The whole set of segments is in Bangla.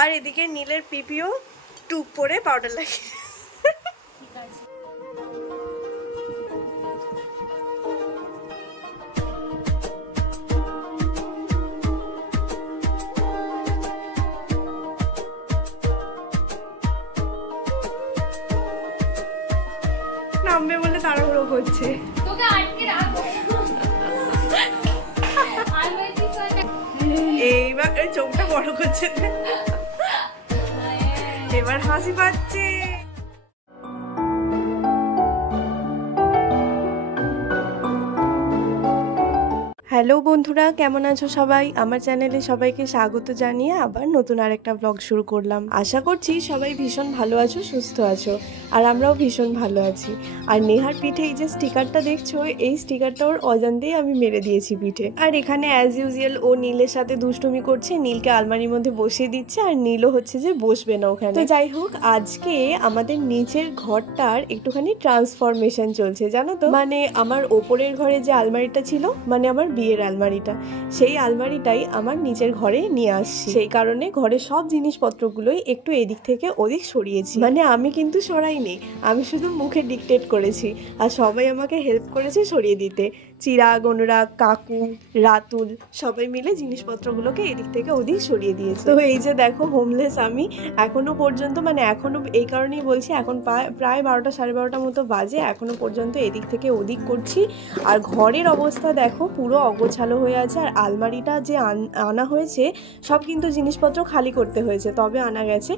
আর এদিকে নীলের পিপিও টুপ পরে পাউডার লাগিয়ে নামবে বলে তাড়াহুড়ো করছে। তোকে আটকে রাখবো। এইবার চোখটা বড় করছে, এবার হাসি পাচ্ছে। হ্যালো বন্ধুরা, কেমন আছো সবাই? আমার চ্যানেলে সবাইকে স্বাগত জানিয়ে আবার নতুন আরেকটা ব্লগ শুরু করলাম। আশা করছি সবাই ভীষণ ভালো আছো, সুস্থ আছো, আর আমরাও ভীষণ ভালো আছি। আর নেহার পিঠে এই যে স্টিকারটা দেখছো, এই স্টিকারটা ওর অজান্তেই আমি মেরে দিয়েছি পিঠে। আর এখানে অ্যাজ ইউজুয়াল ও নীলের সাথে দুষ্টুমি করছে, নীলকে আলমারির মধ্যে বসিয়ে দিচ্ছে, আর নীলও হচ্ছে যে বসবে না ওখানে। তো যাই হোক, আজকে আমাদের নিচের ঘরটার একটুখানি ট্রান্সফরমেশন চলছে, জানো তো। মানে আমার ওপরের ঘরে যে আলমারিটা ছিল, মানে আমার বিয়ের আলমারিটা, সেই আলমারিটাই আমার নিচের ঘরে নিয়ে আসছি। সেই কারণে ঘরের সব জিনিসপত্রগুলোই একটু এদিক থেকে ওদিক সরিয়েছি। মানে আমি কিন্তু সরাইনি, আমি শুধু মুখে ডিকটেট করেছি, আর সবাই আমাকে হেল্প করেছে সরিয়ে দিতে। চিরাগ, অনুরাগ, কাকু, রাতুল সবাই মিলে জিনিসপত্রগুলোকে এদিক থেকে ওদিক সরিয়ে দিয়েছে। তো এই যে দেখো, হোমলেস আমি এখনো পর্যন্ত, মানে এখনো এই কারণেই বলছি, এখন প্রায় 12টা সাড়ে 12টার মতো বাজে, এখনো পর্যন্ত এদিক থেকে ওদিক করছি। আর ঘরের অবস্থা দেখো, পুরো অগোছালো হয়ে আছে। আর আলমারিটা যে আনা হয়েছে, সব কিন্তু জিনিসপত্র খালি করতে হয়েছে, তবে আনা গেছে।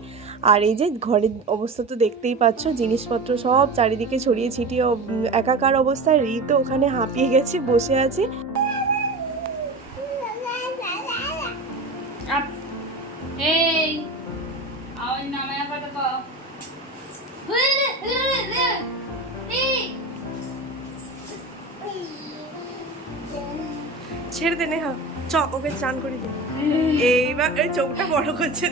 আর এই যে ঘরের অবস্থা তো দেখতেই পাচ্ছ, জিনিসপত্র সব চারিদিকে ছড়িয়ে ছিটিয়ে একাকার অবস্থায়। রিতো ওখানে হাঁপিয়ে গেছে, বসে আছে। ছেড়ে দে নেহা, চ ওকে চান করে দে। এইবার চোখটা বড় করছে,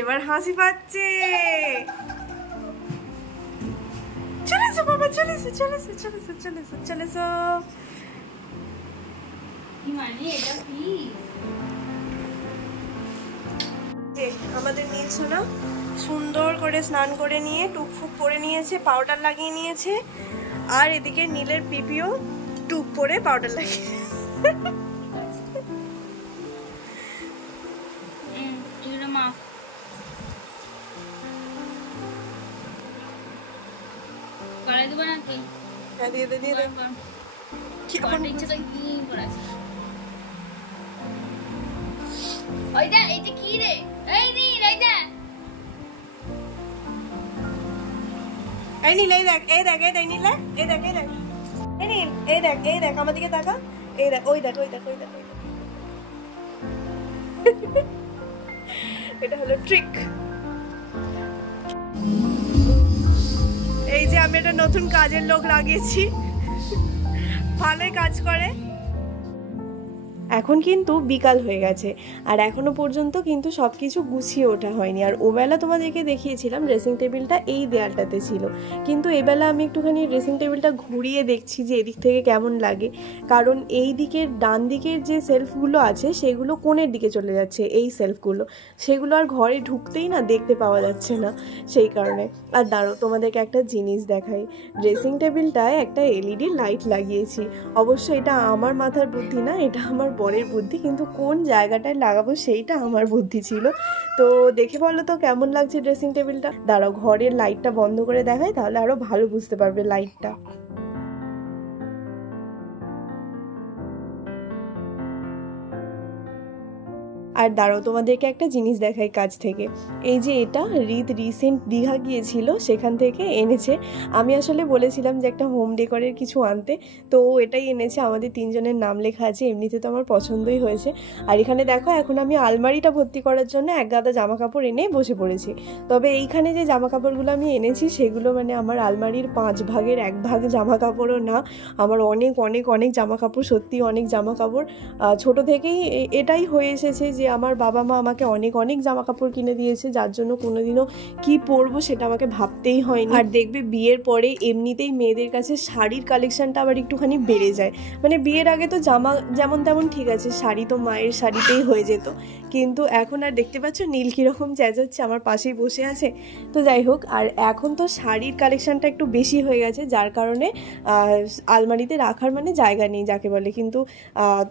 এবার হাসি পাচ্ছে। চলে এসো বাবা, চলে এসো, চলে এসো, চলে এসো, চলে এসো, চলে এসো। আমাদের নীল সোনা সুন্দর করে স্নান করে নিয়ে টুকফুক পরে নিয়েছে, পাউডার লাগিয়ে নিয়েছে। আর এদিকে নীলের পিপিও টুপ পরে পাউডার লাগিয়ে আমার দিকে তাকা, এই দেখ, ওই দেখ, ওই দেখ, ওই দেখ, ওই দেখ। এটা হলো ট্রিক। এই যে আমি একটা নতুন কাজের লোক লাগিয়েছি, ভালোই কাজ করে। এখন কিন্তু বিকাল হয়ে গেছে, আর এখনো পর্যন্ত কিন্তু সব কিছু গুছিয়ে ওঠা হয়নি। আর ওবেলা তোমাদেরকে দেখিয়েছিলাম ড্রেসিং টেবিলটা এই দেয়ালটাতে ছিল, কিন্তু এবেলা আমি একটুখানি ড্রেসিং টেবিলটা ঘুরিয়ে দেখছি যে এদিক থেকে কেমন লাগে। কারণ এই দিকের ডান দিকের যে সেলফগুলো আছে, সেগুলো কোণের দিকে চলে যাচ্ছে, এই সেলফগুলো, সেগুলো আর ঘরে ঢুকতেই না দেখতে পাওয়া যাচ্ছে না, সেই কারণে। আর দাঁড়ো, তোমাদেরকে একটা জিনিস দেখাই। ড্রেসিং টেবিলটায় একটা এলইডি লাইট লাগিয়েছি। অবশ্য এটা আমার মাথার বুদ্ধি না, এটা আমার বরের বুদ্ধি, কিন্তু কোন জায়গাটায় লাগাবো সেইটা আমার বুদ্ধি ছিল। তো দেখে বলো তো কেমন লাগছে ড্রেসিং টেবিলটা। দাঁড়াও, ঘরের লাইটটা বন্ধ করে দেখাই, তাহলে আরো ভালো বুঝতে পারবে লাইটটা। আর দাঁড়াও, তোমাদেরকে একটা জিনিস দেখাই কাছ থেকে। এই যে এটা রিসেন্ট দীঘা গিয়েছিল, সেখান থেকে এনেছে। আমি আসলে বলেছিলাম যে একটা হোম ডেকোরের কিছু আনতে, তো এটাই এনেছে। আমাদের তিনজনের নাম লেখা আছে, এমনিতে তো আমার পছন্দই হয়েছে। আর এখানে দেখো, এখন আমি আলমারিটা ভর্তি করার জন্য এক গাদা জামা কাপড় এনে বসে পড়েছি। তবে এইখানে যে জামা কাপড়গুলো আমি এনেছি, সেগুলো মানে আমার আলমারির 5 ভাগের 1 ভাগ জামা কাপড়ও না। আমার অনেক অনেক অনেক জামা কাপড়, সত্যি অনেক জামা কাপড়। ছোট থেকেই এটাই হয়ে এসেছে যে আমার বাবা মা আমাকে অনেক অনেক জামা কাপড় কিনে দিয়েছে, যার জন্য কোনোদিনও কি পরবো সেটা আমাকে ভাবতেই হয়নি। আর দেখবে বিয়ের পরে এমনিতেই মেয়েদের কাছে শাড়ির কালেকশনটা আবার একটুখানি বেড়ে যায়। মানে বিয়ের আগে তো জামা যেমন তেমন ঠিক আছে, শাড়ি তো মায়ের শাড়িতেই হয়ে যেত, কিন্তু এখন আর দেখতে পাচ্ছ নীল কীরকম চেঁচাচ্ছে, আমার পাশেই বসে আছে। তো যাই হোক, আর এখন তো শাড়ির কালেকশনটা একটু বেশি হয়ে গেছে, যার কারণে আলমারিতে রাখার মানে জায়গা নেই যাকে বলে, কিন্তু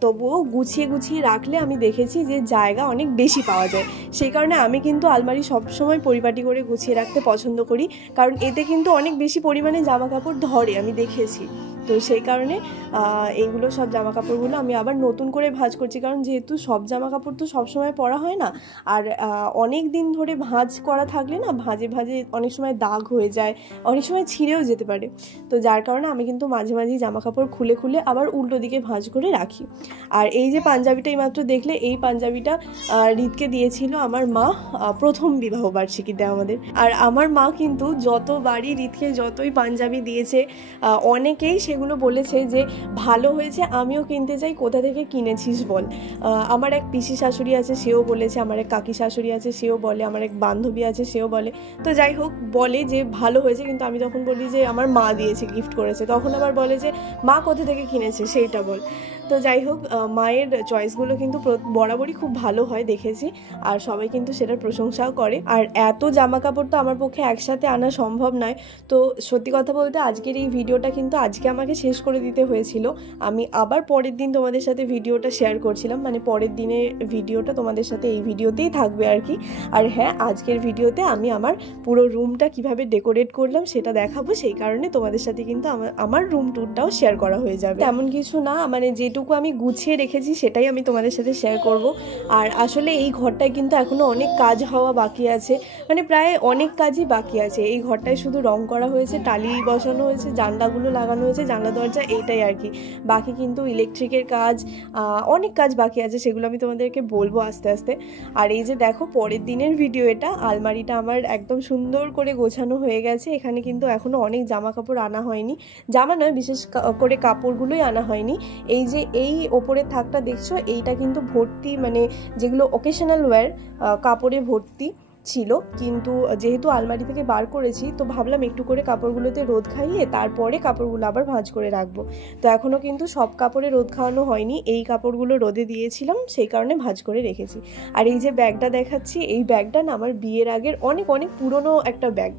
তবুও গুছিয়ে গুছিয়ে রাখলে আমি দেখেছি যে জায়গা অনেক বেশি পাওয়া যায়। সেই কারণে আমি কিন্তু আলমারি সবসময় পরিপাটি করে গুছিয়ে রাখতে পছন্দ করি, কারণ এতে কিন্তু অনেক বেশি পরিমাণে জামা কাপড় ধরে, আমি দেখেছি। তো সেই কারণে এইগুলো সব জামা কাপড়গুলো আমি আবার নতুন করে ভাঁজ করছি, কারণ যেহেতু সব জামা কাপড় তো সবসময় পরা হয় না, আর অনেক দিন ধরে ভাঁজ করা থাকলে না ভাঁজে ভাঁজে অনেক সময় দাগ হয়ে যায়, অনেক সময় ছিঁড়েও যেতে পারে। তো যার কারণে আমি কিন্তু মাঝে মাঝেই জামা কাপড় খুলে খুলে আবার উল্টো দিকে ভাঁজ করে রাখি। আর এই যে পাঞ্জাবিটা এইমাত্র দেখলে, এই পাঞ্জাবিটা রিতকে দিয়েছিল আমার মা প্রথম বিবাহবার্ষিকীতে আমাদের। আর আমার মা কিন্তু যতবারই রিতকে যতই পাঞ্জাবি দিয়েছে, অনেকেই সেগুলো বলেছে যে ভালো হয়েছে, আমিও কিনতে চাই, কোথা থেকে কিনেছিস বল। আমার এক পিসি শাশুড়ি আছে, সেও বলেছে, আমার এক কাকি শাশুড়ি আছে, সেও বলে, আমার এক বান্ধবী আছে, সেও বলে। তো যাই হোক, বলে যে ভালো হয়েছে, কিন্তু আমি তখন বলি যে আমার মা দিয়েছে, গিফট করেছে, তখন আবার বলে যে মা কোথা থেকে কিনেছে সেইটা বল। তো যাই হোক, মায়ের চয়েসগুলো কিন্তু বরাবরই খুব ভালো হয় দেখেছি, আর সবাই কিন্তু সেটার প্রশংসাও করে। আর এত জামা কাপড় তো আমার পক্ষে একসাথে আনা সম্ভব নয়। তো সত্যি কথা বলতে আজকের এই ভিডিওটা কিন্তু আজকে আমাকে শেষ করে দিতে হয়েছিল। আমি আবার পরের দিন তোমাদের সাথে ভিডিওটা শেয়ার করছিলাম, মানে পরের দিনের ভিডিওটা তোমাদের সাথে এই ভিডিওতেই থাকবে আর কি। আর হ্যাঁ, আজকের ভিডিওতে আমি আমার পুরো রুমটা কিভাবে ডেকোরেট করলাম সেটা দেখাবো, সেই কারণে তোমাদের সাথে কিন্তু আমার রুম ট্যুরটাও শেয়ার করা হয়ে যাবে। তেমন কিছু না, মানে যেটুকু আমি গুছিয়ে রেখেছি সেটাই আমি তোমাদের সাথে শেয়ার করব। আর আসলে এই ঘরটায় কিন্তু এখনো অনেক কাজ হওয়া বাকি আছে, মানে প্রায় অনেক কাজই বাকি আছে। এই ঘরটায় শুধু রং করা হয়েছে, টালি বসানো হয়েছে, জানলাগুলো লাগানো হয়েছে, জানলা দরজা, এইটাই আর কি। বাকি কিন্তু ইলেকট্রিকের কাজ, অনেক কাজ বাকি আছে, সেগুলো আমি তোমাদেরকে বলবো আস্তে আস্তে। আর এই যে দেখো পরের দিনের ভিডিও এটা, আলমারিটা আমার একদম সুন্দর করে গোছানো হয়ে গেছে। এখানে কিন্তু এখনও অনেক জামা কাপড় আনা হয়নি, জামা নয় বিশেষ করে কাপড়গুলোই আনা হয়নি। এই যে এই ওপরের থাকটা দেখছো, এইটা কিন্তু ভর্তি, মানে যেগুলো অকেশনাল ওয়্যার কাপড়ে ভর্তি ছিল, কিন্তু যেহেতু আলমারি থেকে বার করেছি তো ভাবলাম একটু করে কাপড়গুলোতে রোদ খাইয়ে তারপরে কাপড়গুলো আবার ভাঁজ করে রাখবো। তো এখনও কিন্তু সব কাপড়ে রোদ খাওয়ানো হয়নি, এই কাপড়গুলো রোদে দিয়েছিলাম, সেই কারণে ভাঁজ করে রেখেছি। আর এই যে ব্যাগটা দেখাচ্ছি, এই ব্যাগটা না আমার বিয়ের আগের অনেক অনেক পুরনো একটা ব্যাগ,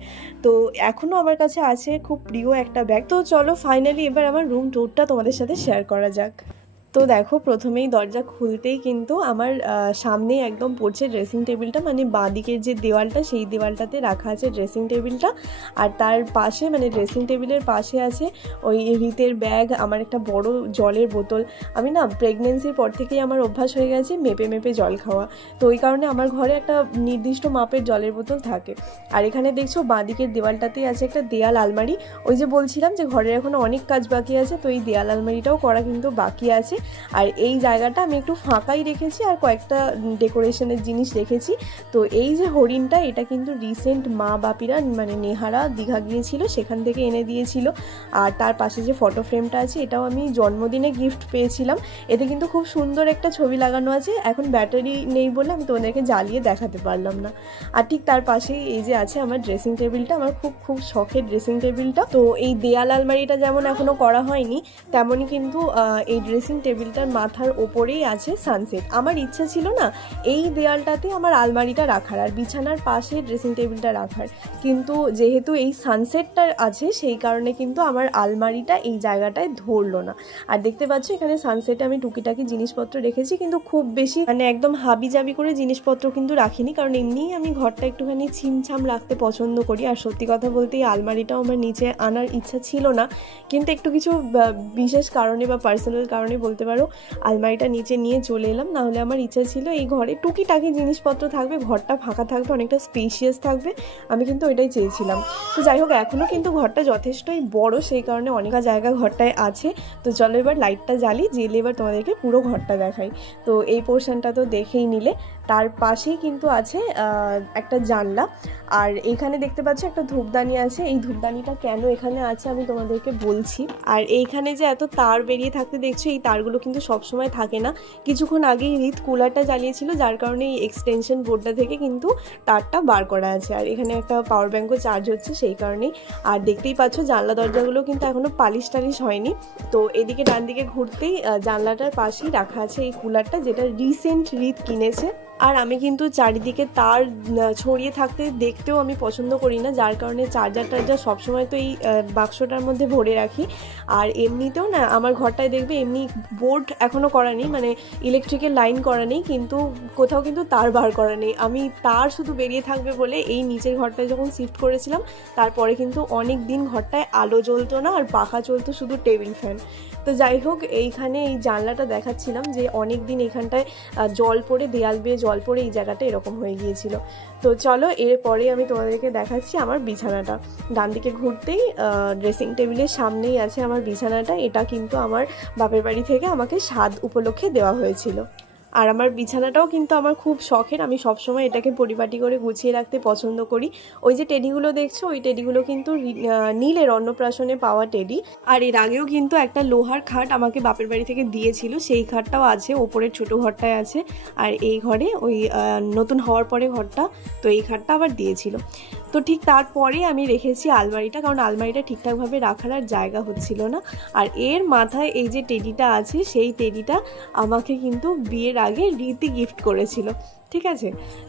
তো এখনও আমার কাছে আছে, খুব প্রিয় একটা ব্যাগ। তো চলো ফাইনালি এবার আমার রুম ট্যুরটা তোমাদের সাথে শেয়ার করা যাক। তো দেখো প্রথমেই দরজা খুলতেই কিন্তু আমার সামনেই একদম পড়ছে ড্রেসিং টেবিলটা, মানে বাঁ দিকের যে দেওয়ালটা সেই দেওয়ালটাতে রাখা আছে ড্রেসিং টেবিলটা। আর তার পাশে মানে ড্রেসিং টেবিলের পাশে আছে ওই রিতের ব্যাগ, আমার একটা বড় জলের বোতল। আমি না প্রেগনেন্সির পর থেকেই আমার অভ্যাস হয়ে গেছে মেপে মেপে জল খাওয়া, তো ওই কারণে আমার ঘরে একটা নির্দিষ্ট মাপের জলের বোতল থাকে। আর এখানে দেখছো বাঁ দিকের দেওয়ালটাতেই আছে একটা দেয়াল আলমারি। ওই যে বলছিলাম যে ঘরের এখনও অনেক কাজ বাকি আছে, তো এই দেয়াল আলমারিটাও করা কিন্তু বাকি আছে। আর এই জায়গাটা আমি একটু ফাঁকাই রেখেছি, আর কয়েকটা ডেকোরেশনের জিনিস রেখেছি। তো এই যে হরিণটা, এটা কিন্তু রিসেন্ট মা বাপিরা মানে নেহারা দীঘা গিয়েছিল, সেখান থেকে এনে দিয়েছিল। আর তার পাশে যে ফটো ফ্রেমটা আছে, এটাও আমি জন্মদিনে গিফট পেয়েছিলাম। এতে কিন্তু খুব সুন্দর একটা ছবি লাগানো আছে, এখন ব্যাটারি নেই বলে আমি তোমাদেরকে জ্বালিয়ে দেখাতে পারলাম না। আর ঠিক তার পাশেই এই যে আছে আমার ড্রেসিং টেবিলটা, আমার খুব খুব শখের ড্রেসিং টেবিলটা। তো এই দেয়াল আলমারিটা যেমন এখনও করা হয়নি, তেমনই কিন্তু এই ড্রেসিং টেবিলটার মাথার ওপরেই আছে সানসেট। আমার ইচ্ছা ছিল না এই দেয়ালটাতে আমার আলমারিটা রাখার আর বিছানার পাশে ড্রেসিং টেবিলটা রাখার, কিন্তু যেহেতু এই সানসেটটা আছে সেই কারণে কিন্তু আমার আলমারিটা এই জায়গাটায় ধরলো না। আর দেখতে পাচ্ছ এখানে সানসেটে আমি টুকিটাকি জিনিসপত্র রেখেছি, কিন্তু খুব বেশি মানে একদম হাবি জাবি করে জিনিসপত্র কিন্তু রাখিনি, কারণ এমনিই আমি ঘরটা একটুখানি ছিমছাম রাখতে পছন্দ করি। আর সত্যি কথা বলতে এই আলমারিটাও আমার নিচে আনার ইচ্ছা ছিল না, কিন্তু একটু কিছু বিশেষ কারণে বা পার্সোনাল কারণে বলতে পারো আলমারিটা নিচে নিয়ে চলে এলাম। না হলে আমার ইচ্ছা ছিল এই ঘরে টুকিটাকি জিনিসপত্র থাকবে, ঘরটা ফাঁকা থাকবে, অনেকটা স্পেশিয়াস থাকবে, আমি কিন্তু ওইটাই চেয়েছিলাম। তো যাই হোক, এখনও কিন্তু ঘরটা যথেষ্টই বড়, সেই কারণে অনেক জায়গা ঘরটায় আছে। তো চলো এবার লাইটটা জ্বালে এবার তোমাদেরকে পুরো ঘরটা দেখাই। তো এই পোর্শনটা তো দেখেই নিলে, তার পাশেই কিন্তু আছে একটা জানলা। আর এইখানে দেখতে পাচ্ছ একটা ধূপদানি আছে, এই ধূপদানিটা কেন এখানে আছে আমি তোমাদেরকে বলছি। আর এইখানে যে এত তার বেরিয়ে থাকতে দেখছো, এই তারগুলো তারগুলো কিন্তু সবসময় থাকে না। কিছুক্ষণ আগেই রিত কুলারটা জ্বালিয়েছিল, যার কারণে এই এক্সটেনশন বোর্ডটা থেকে কিন্তু তারটা বার করা আছে। আর এখানে একটা পাওয়ার ব্যাঙ্কও চার্জ হচ্ছে সেই কারণেই। আর দেখতেই পাচ্ছ জানলা দরজাগুলো কিন্তু এখনও পালিশ টালিশ হয়নি। তো এদিকে ডান দিকে ঘুরতেই জানলাটার পাশেই রাখা আছে এই কুলারটা, যেটা রিসেন্ট রিত কিনেছে। আর আমি কিন্তু চারিদিকে তার ছড়িয়ে থাকতে দেখতেও আমি পছন্দ করি না, যার কারণে চার্জার টার্জার সবসময় তো এই বাক্সটার মধ্যে ভরে রাখি। আর এমনিতেও না আমার ঘরটায় দেখবে এমনি বোর্ড এখনও করা নেই, মানে ইলেকট্রিকের লাইন করা নেই, কিন্তু কোথাও কিন্তু তার বার করা নেই। আমি তার শুধু বেরিয়ে থাকবে বলে এই নিচের ঘরটায় যখন শিফট করেছিলাম তারপরে কিন্তু অনেক দিন ঘরটায় আলো জ্বলতো না, আর পাখা চলতো শুধু টেবিল ফ্যান। তো যাই হোক, এইখানে এই জানলাটা দেখাচ্ছিলাম যে অনেক দিন এখানটায় জল পড়ে, দেয়াল বেয়ে জল পড়ে এই জায়গাটা এরকম হয়ে গিয়েছিল। তো চলো এরপরে আমি তোমাদেরকে দেখাচ্ছি আমার বিছানাটা। ডান দিকে ঘুরতেই ড্রেসিং টেবিলের সামনেই আছে আমার বিছানাটা। এটা কিন্তু আমার বাপের বাড়ি থেকে আমাকে স্বাদ উপলক্ষে দেওয়া হয়েছিল। আর আমার বিছানাটাও কিন্তু আমার খুব শখের, আমি সবসময় এটাকে পরিপাটি করে গুছিয়ে রাখতে পছন্দ করি। ওই যে টেডিগুলো দেখছো, ওই টেডিগুলো কিন্তু নীলের অন্নপ্রাশনে পাওয়া টেডি। আর এর আগেও কিন্তু একটা লোহার খাট আমাকে বাপের বাড়ি থেকে দিয়েছিল, সেই খাটটাও আছে, ওপরের ছোটো ঘরটায় আছে। আর এই ঘরে ওই নতুন হওয়ার পরে ঘরটা, তো এই খাটটা আবার দিয়েছিল। তো ঠিক তারপরে আমি রেখেছি আলমারিটা, কারণ আলমারিটা ঠিকঠাকভাবে রাখার আর জায়গা হচ্ছিল না। আর এর মাথায় এই যে টেডিটা আছে, সেই টেডিটা আমাকে কিন্তু বিয়ের আগে রীতি গিফট করেছিল, ঠিক আছে।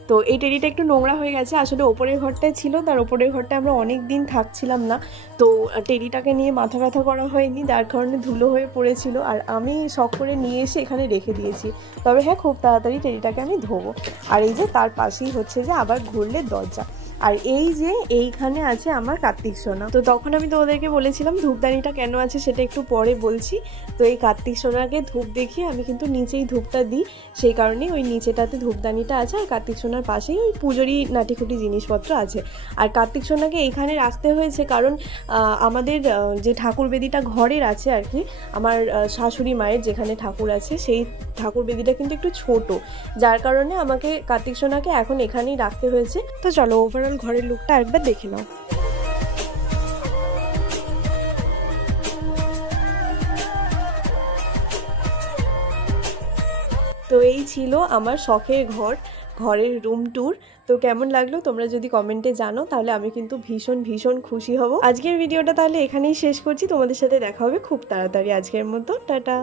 তো এই টেডিটা একটু নোংরা হয়ে গেছে, আসলে ওপরের ঘরটায় ছিল, তার ওপরের ঘরটায় আমরা অনেক দিন থাকছিলাম না, তো টেডিটাকে নিয়ে মাথা ব্যথা করা হয়নি, যার কারণে ধুলো হয়ে পড়েছিল। আর আমি শখ করে নিয়ে এসে এখানে রেখে দিয়েছি। তবে হ্যাঁ, খুব তাড়াতাড়ি টেডিটাকে আমি ধোবো। আর এই যে তার পাশেই হচ্ছে যে আবার ঘুরলে দরজা। আর এই যে এইখানে আছে আমার কার্তিক সোনা। তো তখন আমি তোমাদেরকে বলেছিলাম ধূপদানিটা কেন আছে সেটা একটু পরে বলছি। তো এই কার্তিক সোনাকে ধূপ দেখিয়ে আমি কিন্তু নিচেই ধূপটা দিই, সেই কারণেই ওই নিচেটাতে ধূপদানিটা আছে। আর কার্তিক সোনার পাশেই পুজোরই নাটিকুটি জিনিসপত্র আছে। আর কার্তিক সোনাকে এইখানে রাখতে হয়েছে কারণ আমাদের যে ঠাকুর বেদিটা ঘরের আছে আর কি, আমার শাশুড়ি মায়ের যেখানে ঠাকুর আছে সেই ঠাকুর বেদিটা কিন্তু একটু ছোট, যার কারণে আমাকে কার্তিক সোনাকে এখন এখানেই রাখতে হয়েছে। তো চলো ওভারঅল ঘরের লুকটা একবার দেখে নাও। তো এই ছিল আমার শখের ঘরের রুম ট্যুর। তো কেমন লাগলো তোমরা যদি কমেন্টে জানো, তাহলে আমি কিন্তু ভীষণ ভীষণ খুশি হব। আজকের ভিডিওটা তাহলে এখানেই শেষ করছি, তোমাদের সাথে দেখা হবে খুব তাড়াতাড়ি। আজকের মতো টাটা।